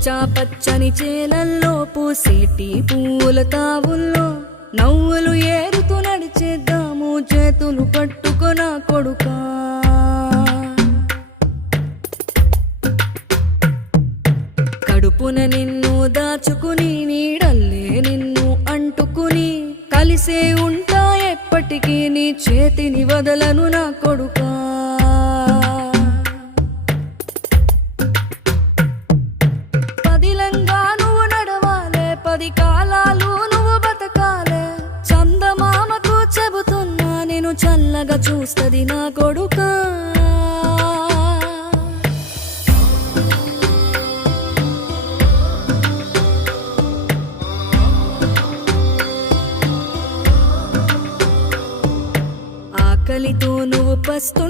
పచ్చా పచ్చని చేలల్లో పూసేటి పూల తావుల్లో నవ్వులు ఏరుతూ నడిచేద్దాము చేతులు పట్టుకొన కొడుకా. కడుపున నిన్ను దాచుకుని నీడల్లే నిన్ను అంటుకుని కలిసే ఉంటా ఎప్పటికీ నీ చేతిని వదలను నా కొడుకా. పదిలంగా నువ్వు నడవాలే, 10 కాలాలు నువ్వు బతకాలే. చందమామకు చెబుతున్నా నేను చల్లగా చూస్తది నా కొడుకా. ఆకలితో నువ్వు పస్తు